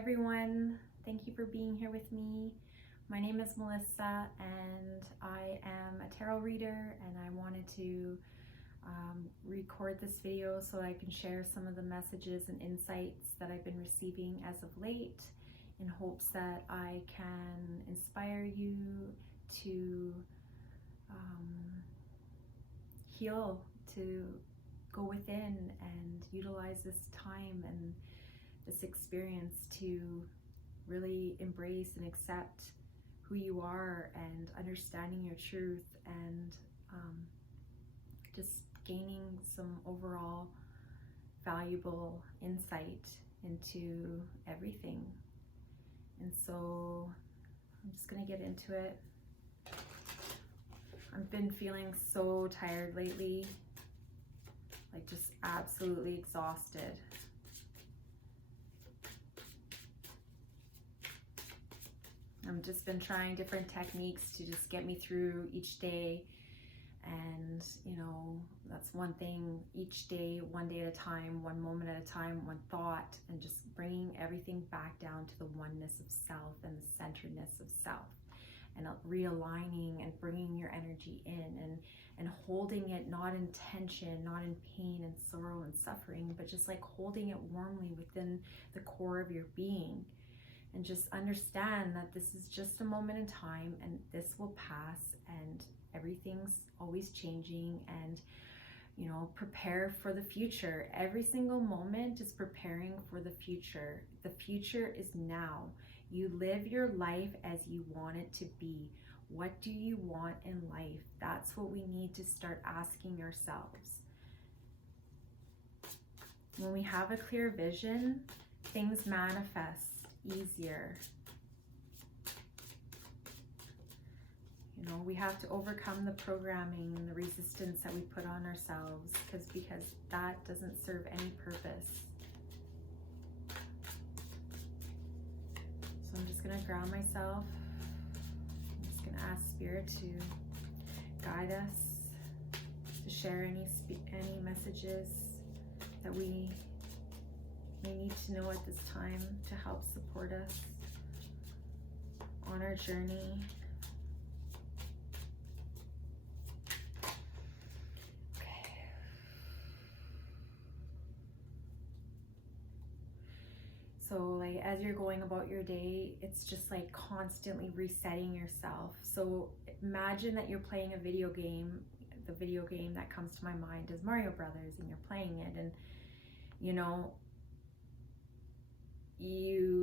everyone. Thank you for being here with me. My name is Melissa and I am a tarot reader, and I wanted to record this video so I can share some of the messages and insights that I've been receiving as of late, in hopes that I can inspire you to heal, to go within and utilize this time and this experience to really embrace and accept who you are, and understanding your truth, and just gaining some overall valuable insight into everything. And so I'm just gonna get into it. I've been feeling so tired lately, like just absolutely exhausted. I've just been trying different techniques to just get me through each day. And you know, that's one thing, each day, one day at a time, one moment at a time, one thought, and just bringing everything back down to the oneness of self and the centeredness of self, and realigning and bringing your energy in, and holding it, not in tension, not in pain and sorrow and suffering, but just like holding it warmly within the core of your being. And just understand that this is just a moment in time, and this will pass, and everything's always changing. And you know, prepare for the future. Every single moment is preparing for the future. The future is now. You live your life as you want it to be. What do you want in life? That's what we need to start asking ourselves. When we have a clear vision, things manifest easier. You know, we have to overcome the programming and the resistance that we put on ourselves, because that doesn't serve any purpose. So I'm just going to ground myself. I'm just going to ask Spirit to guide us, to share any messages that we may need to know at this time to help support us on our journey. So like, as you're going about your day, it's just like constantly resetting yourself. So imagine that you're playing a video game. The video game that comes to my mind is Mario Brothers, and you're playing it, and you know,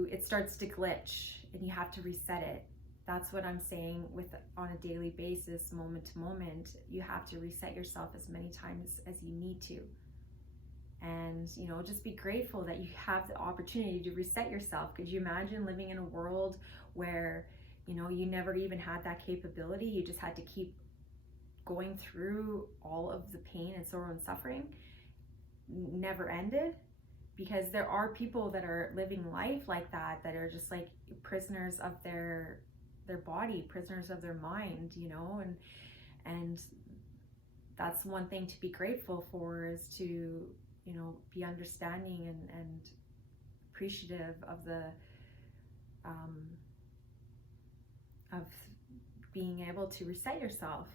it starts to glitch and you have to reset it. That's what I'm saying with on a daily basis, moment to moment. You have to reset yourself as many times as you need to. And you know, just be grateful that you have the opportunity to reset yourself. Could you imagine living in a world where, you know, you never even had that capability? You just had to keep going through all of the pain and sorrow and suffering, never ended? Because there are people that are living life like that, that are just like prisoners of their body, prisoners of their mind, you know. And that's one thing to be grateful for, is to, you know, be understanding and appreciative of the of being able to reset yourself.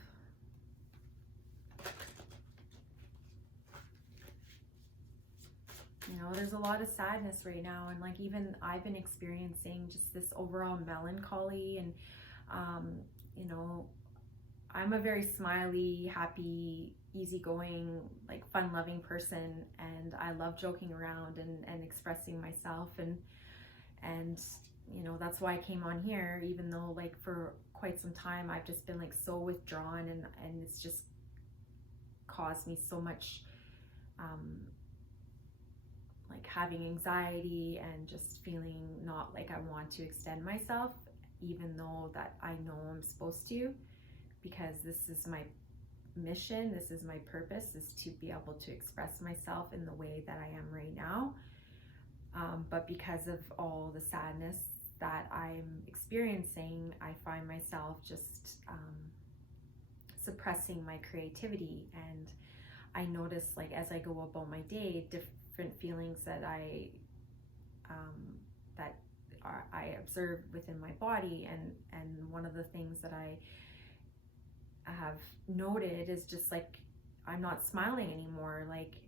You know, there's a lot of sadness right now, and like even I've been experiencing just this overall melancholy. And you know, I'm a very smiley, happy, easygoing, like fun-loving person, and I love joking around and expressing myself, and you know, that's why I came on here, even though like for quite some time I've just been like so withdrawn, and it's just caused me so much like having anxiety and just feeling not like I want to extend myself, even though that I know I'm supposed to, because this is my mission, this is my purpose, is to be able to express myself in the way that I am right now. But because of all the sadness that I'm experiencing, I find myself just suppressing my creativity. And I notice, like, as I go about my day, different feelings that I observe within my body. And one of the things that I have noted is just like, I'm not smiling anymore. Like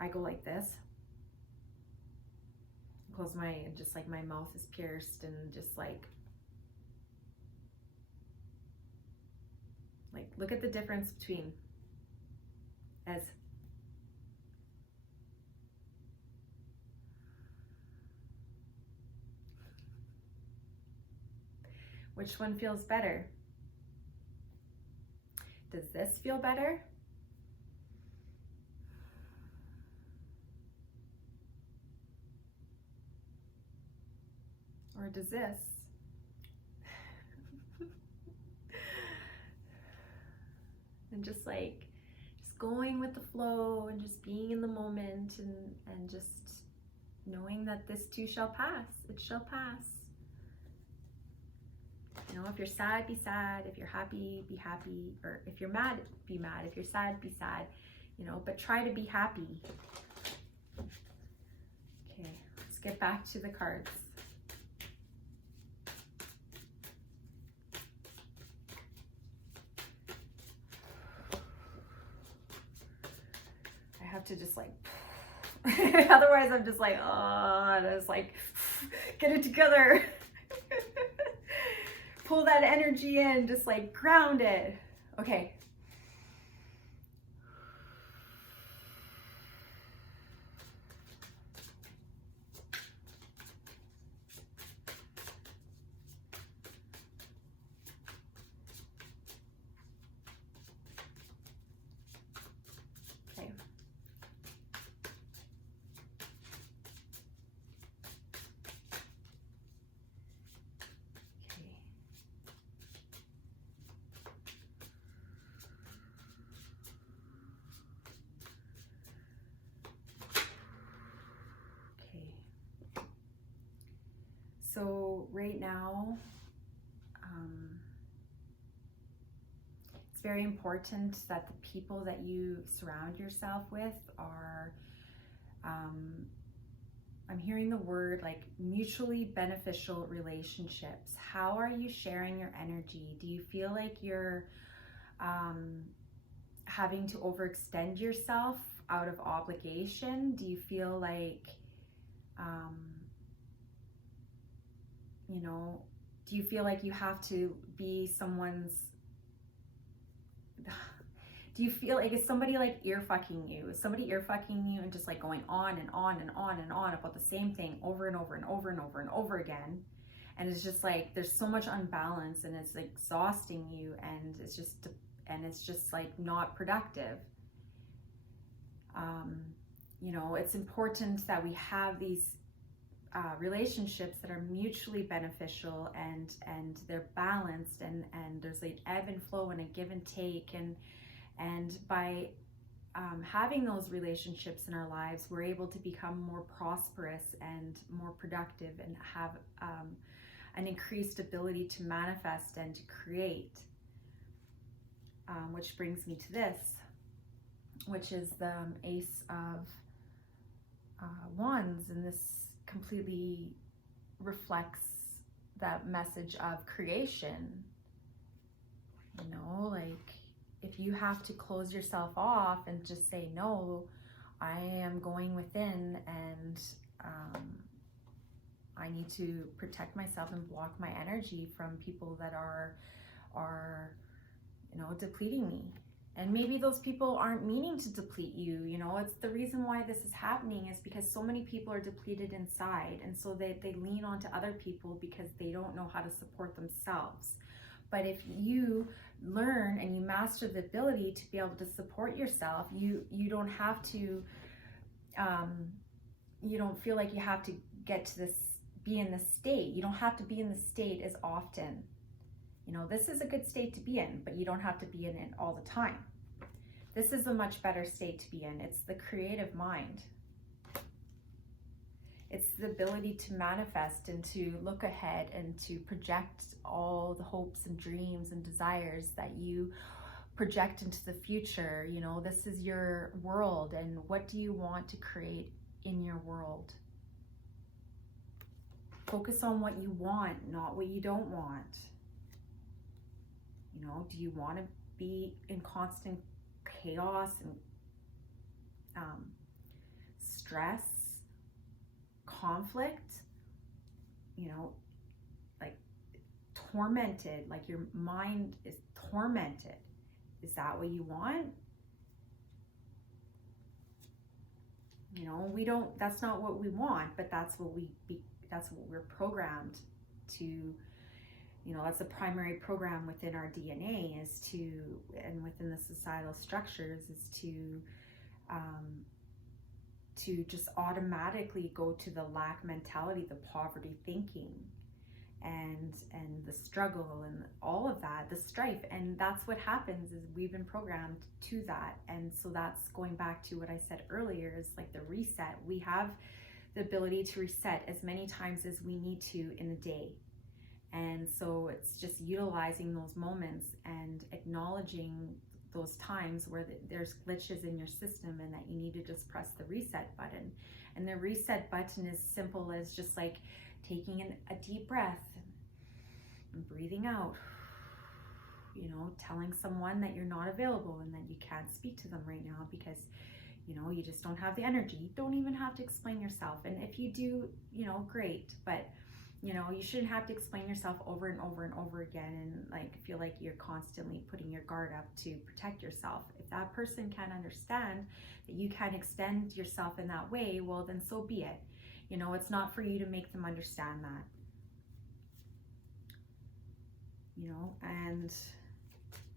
I go like this, close just like my mouth is pierced, and just like look at the difference between as which one feels better? Does this feel better? Or does this? And just going with the flow, and just being in the moment, and just knowing that this too shall pass. It shall pass. You know, if you're sad, be sad. If you're happy, be happy. Or if you're mad, be mad. If you're sad, be sad. You know, but try to be happy. Okay, let's get back to the cards. I have to just otherwise I'm just like, oh, and I was like, get it together. Pull that energy in, just like ground it. Okay. Okay. So right now, it's very important that the people that you surround yourself with are, I'm hearing the word like mutually beneficial relationships. How are you sharing your energy? Do you feel like you're having to overextend yourself out of obligation? Do you feel like, you know, do you feel like you have to be someone's, do you feel like, is somebody like ear fucking you? Is somebody ear fucking you and just like going on and on and on and on about the same thing over and over and over and over and over again? And it's just like, there's so much unbalance, and it's like exhausting you, and it's just like not productive. You know, it's important that we have these relationships that are mutually beneficial, and they're balanced, and there's like ebb and flow and a give and take, and by having those relationships in our lives, we're able to become more prosperous and more productive, and have an increased ability to manifest and to create, which brings me to this, which is the Ace of Wands, and this completely reflects that message of creation. You know, like, if you have to close yourself off and just say, no, I am going within, and I need to protect myself and block my energy from people that are you know, depleting me. And maybe those people aren't meaning to deplete you. You know, it's the reason why this is happening is because so many people are depleted inside, and so they lean on to other people because they don't know how to support themselves. But if you learn and you master the ability to be able to support yourself, you don't have to, you don't feel like you have to get to this, be in this state. You don't have to be in this state as often. You know, this is a good state to be in, but you don't have to be in it all the time. This is a much better state to be in. It's the creative mind. It's the ability to manifest and to look ahead and to project all the hopes and dreams and desires that you project into the future. You know, this is your world, and what do you want to create in your world? Focus on what you want, not what you don't want. You know, do you want to be in constant chaos and stress, conflict, you know, like tormented, like your mind is tormented? Is that what you want? You know, we don't, that's not what we want, but that's what that's what we're programmed to, you know, that's the primary program within our DNA is to, and within the societal structures is to just automatically go to the lack mentality, the poverty thinking, and the struggle and all of that, the strife. And that's what happens, is we've been programmed to that. And so that's going back to what I said earlier, is like the reset. We have the ability to reset as many times as we need to in a day. And so it's just utilizing those moments and acknowledging those times where there's glitches in your system and that you need to just press the reset button. And the reset button is simple as just like taking a deep breath and breathing out, you know, telling someone that you're not available and that you can't speak to them right now because, you know, you just don't have the energy. You don't even have to explain yourself. And if you do, you know, great, but you know, you shouldn't have to explain yourself over and over and over again and like feel like you're constantly putting your guard up to protect yourself. If that person can't understand that you can't extend yourself in that way, well, then so be it. You know, it's not for you to make them understand that. You know, and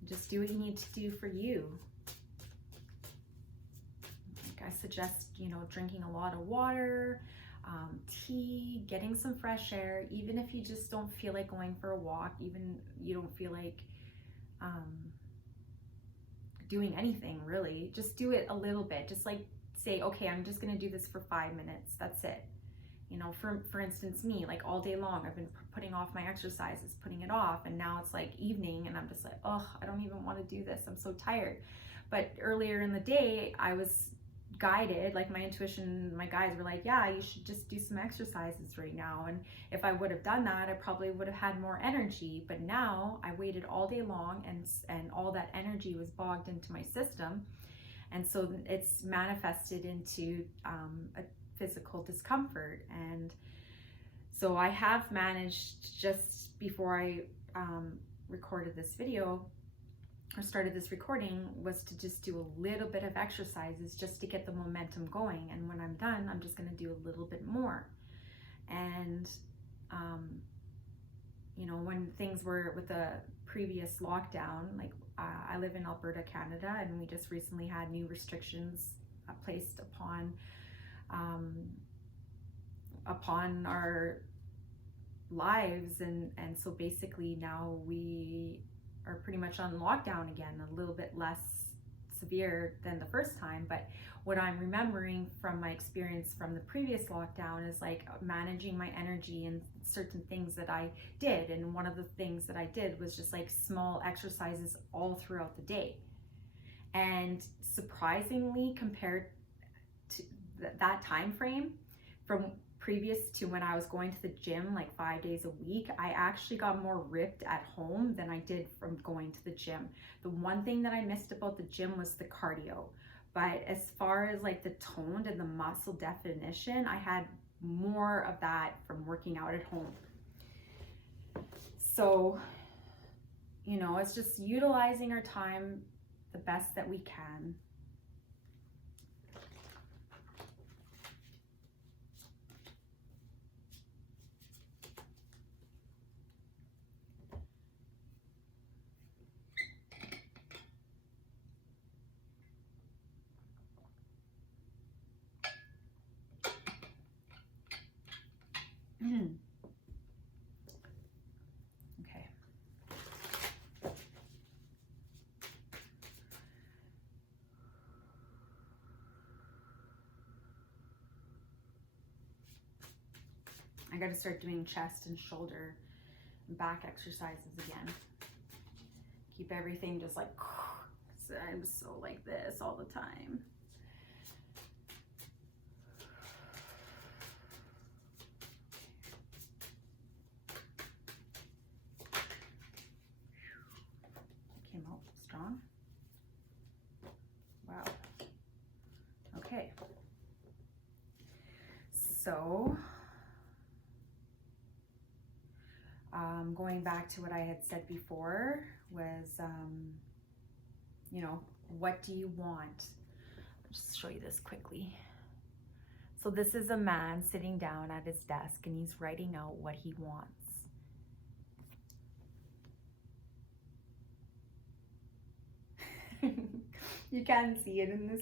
just do what you need to do for you. Like I suggest, you know, drinking a lot of water, tea, getting some fresh air, even if you just don't feel like going for a walk, even you don't feel like doing anything really, just do it a little bit. Just like say, okay, I'm just gonna do this for 5 minutes, that's it. You know, for instance, me, like all day long I've been putting off my exercises, putting it off, and now it's like evening and I'm just like, oh, I don't even want to do this, I'm so tired. But earlier in the day I was guided, like my intuition, my guides were like, yeah, you should just do some exercises right now. And if I would have done that, I probably would have had more energy. But now I waited all day long and all that energy was bogged into my system. And so it's manifested into a physical discomfort. And so I have managed, just before I recorded this video, or started this recording, was to just do a little bit of exercises just to get the momentum going. And when I'm done, I'm just going to do a little bit more. And you know, when things were with the previous lockdown, like I live in Alberta, Canada, and we just recently had new restrictions placed upon our lives, and so basically now we are pretty much on lockdown again, a little bit less severe than the first time. But what I'm remembering from my experience from the previous lockdown is like managing my energy and certain things that I did. And one of the things that I did was just like small exercises all throughout the day. And surprisingly, compared to that time frame from previous to when I was going to the gym like 5 days a week, I actually got more ripped at home than I did from going to the gym. The one thing that I missed about the gym was the cardio. But as far as like the toned and the muscle definition, I had more of that from working out at home. So, you know, it's just utilizing our time the best that we can. Okay. I got to start doing chest and shoulder and back exercises again. Keep everything just like, I'm so like this all the time. So, going back to what I had said before was, you know, what do you want? I'll just show you this quickly. So this is a man sitting down at his desk and he's writing out what he wants. You can't see it in this,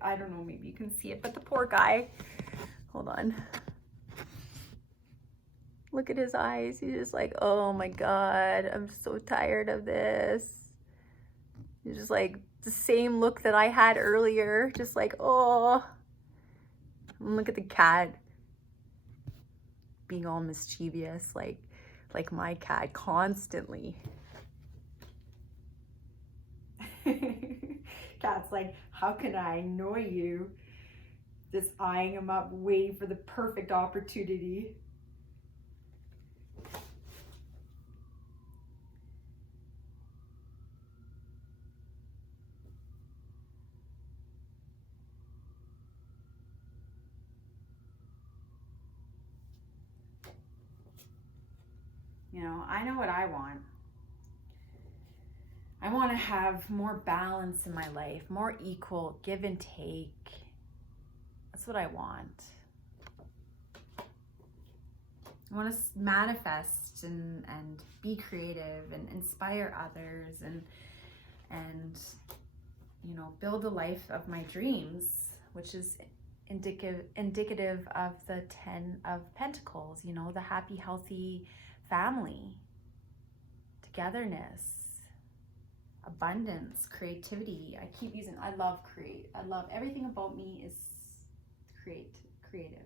I don't know, maybe you can see it, but the poor guy, hold on. Look at his eyes. He's just like, oh my God, I'm so tired of this. He's just like the same look that I had earlier, just like, oh. And look at the cat being all mischievous, like my cat constantly. Cat's like, how can I annoy you? Just eyeing him up, waiting for the perfect opportunity. You know, I know what I want. I want to have more balance in my life, more equal give and take. That's what I want. I want to manifest and be creative and inspire others and you know, build a life of my dreams, which is indicative of the 10 of Pentacles, you know, the happy, healthy family, togetherness, abundance, creativity. I keep using, I love everything about me is creative.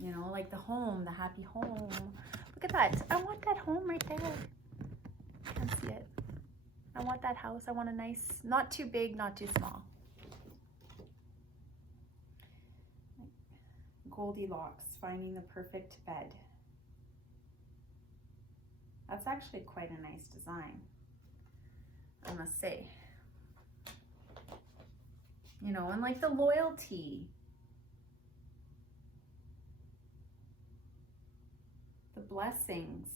You know, like the home, the happy home. Look at that. I want that home right there. Can't see it. I want that house. I want a nice, not too big, not too small. Goldilocks, finding the perfect bed. That's actually quite a nice design, I must say. You know, and like the loyalty, the blessings.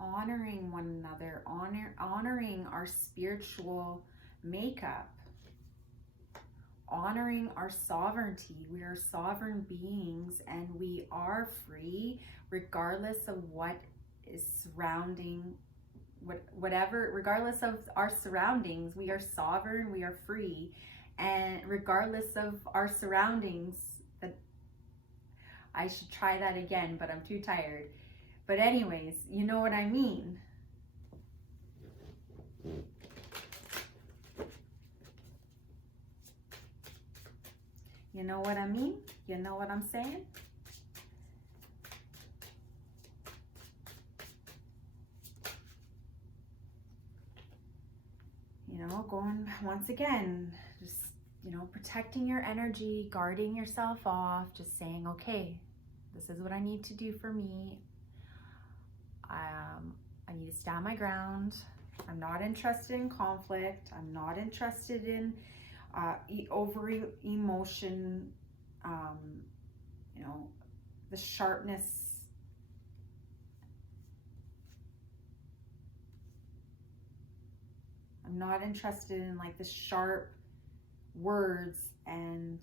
Honoring one another, honoring our spiritual makeup, honoring our sovereignty. We are sovereign beings and we are free regardless of what is surrounding, whatever, regardless of our surroundings. We are sovereign, we are free, and regardless of our surroundings, that I should try that again, but I'm too tired. But anyways, you know what I mean. You know what I mean? You know what I'm saying? You know, going once again, just, you know, protecting your energy, guarding yourself off, just saying, okay, this is what I need to do for me. I need to stand my ground. I'm not interested in conflict. I'm not interested in over emotion, you know, the sharpness. I'm not interested in like the sharp words and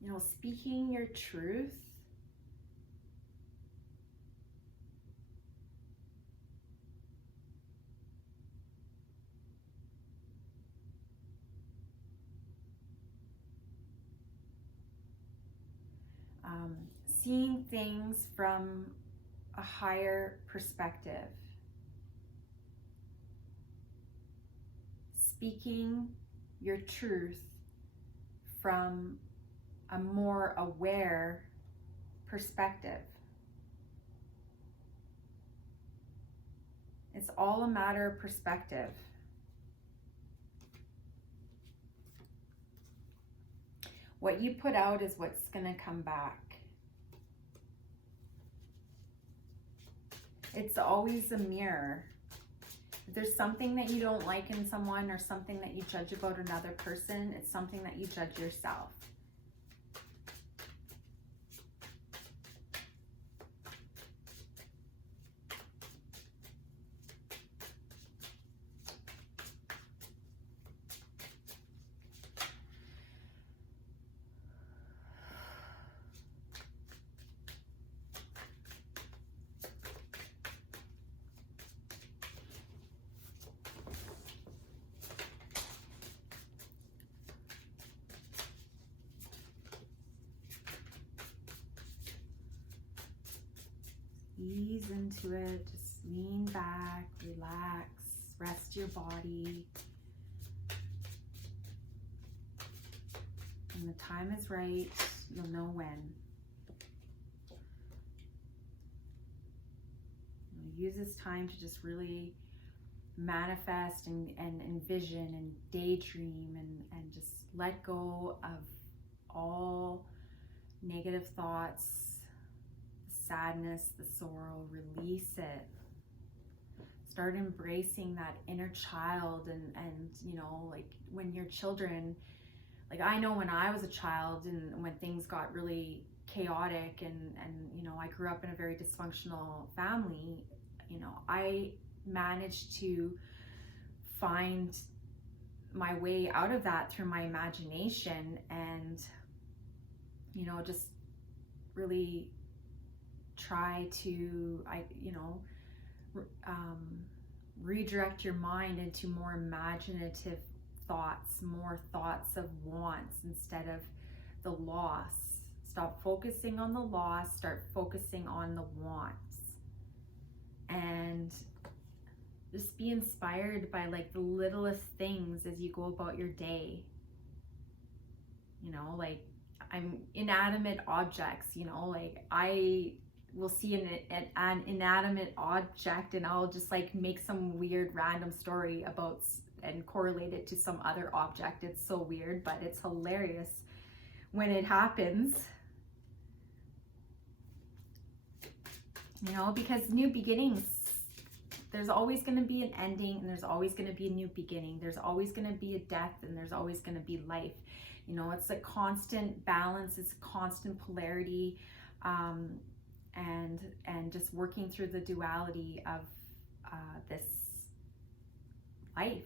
you know, speaking your truth. Seeing things from a higher perspective. Speaking your truth from a more aware perspective. It's all a matter of perspective. What you put out is what's going to come back. It's always a mirror. If there's something that you don't like in someone or something that you judge about another person, it's something that you judge yourself. Ease into it, just lean back, relax, rest your body. When the time is right, you'll know when. Use this time to just really manifest and envision and daydream and just let go of all negative thoughts, sadness, the sorrow. Release it. Start embracing that inner child and you know, like when you're children, like I know when I was a child and when things got really chaotic and you know, I grew up in a very dysfunctional family, you know, I managed to find my way out of that through my imagination and, you know, just really try to, redirect your mind into more imaginative thoughts, more thoughts of wants instead of the loss. Stop focusing on the loss, start focusing on the wants. And just be inspired by like the littlest things as you go about your day. You know, like I'm inanimate objects, you know, like I will see an inanimate object and I'll just like make some weird random story about and correlate it to some other object. It's so weird, but it's hilarious when it happens. You know, because new beginnings, there's always going to be an ending and there's always going to be a new beginning. There's always going to be a death and there's always going to be life. You know, it's a constant balance, it's a constant polarity, and just working through the duality of this life.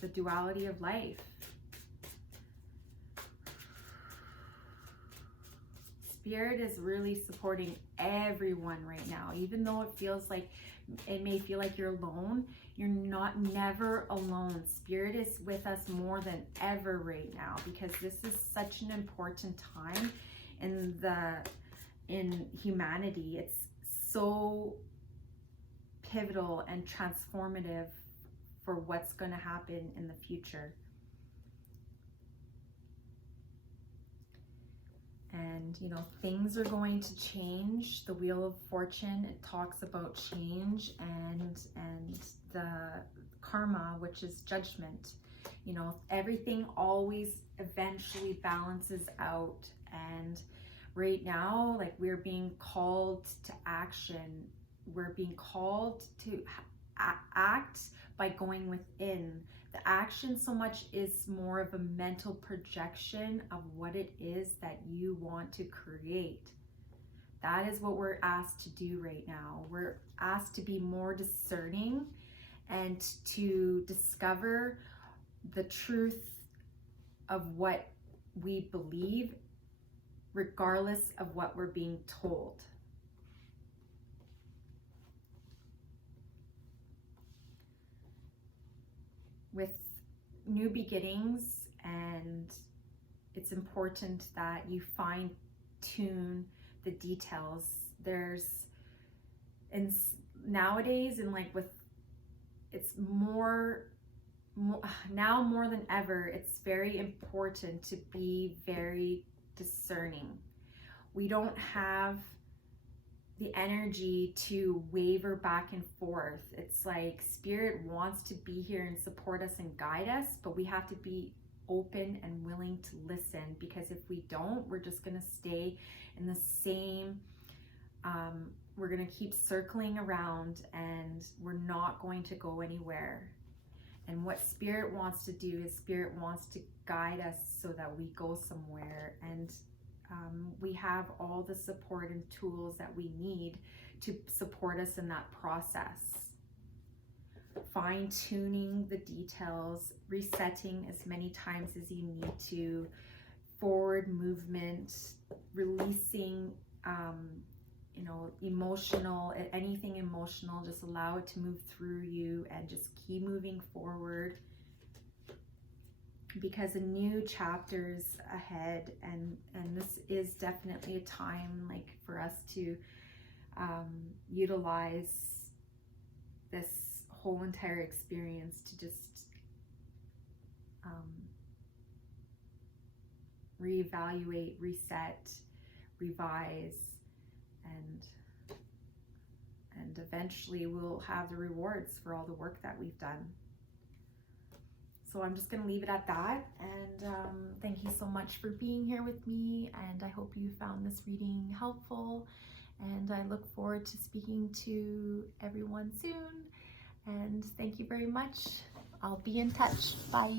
The duality of life. Spirit is really supporting everyone right now, even though it may feel like you're alone. You're never alone. Spirit is with us more than ever right now, because this is such an important time in humanity. It's so pivotal and transformative for what's going to happen in the future. And, you know, things are going to change. The Wheel of Fortune, it talks about change and the karma, which is judgment. You know, everything always eventually balances out. And right now, like, we're being called to action. We're being called to act by going within. The action so much is more of a mental projection of what it is that you want to create. That is what we're asked to do right now. We're asked to be more discerning and to discover the truth of what we believe, regardless of what we're being told. With new beginnings, and it's important that you fine tune the details. Nowadays, and like it's more now more than ever, it's very important to be very discerning. We don't have the energy to waver back and forth. It's like Spirit wants to be here and support us and guide us, but we have to be open and willing to listen, because if we don't, we're just going to stay in the same, we're going to keep circling around and we're not going to go anywhere. And what Spirit wants to do is Spirit wants to guide us so that we go somewhere, and we have all the support and tools that we need to support us in that process. Fine-tuning the details, resetting as many times as you need to, forward movement, releasing emotional, anything emotional, just allow it to move through you and just keep moving forward, because a new chapter's ahead, and this is definitely a time like for us to utilize this whole entire experience to just reevaluate, reset, revise, and eventually we'll have the rewards for all the work that we've done. So I'm just going to leave it at that, and thank you so much for being here with me, and I hope you found this reading helpful, and I look forward to speaking to everyone soon, and thank you very much. I'll be in touch. Bye.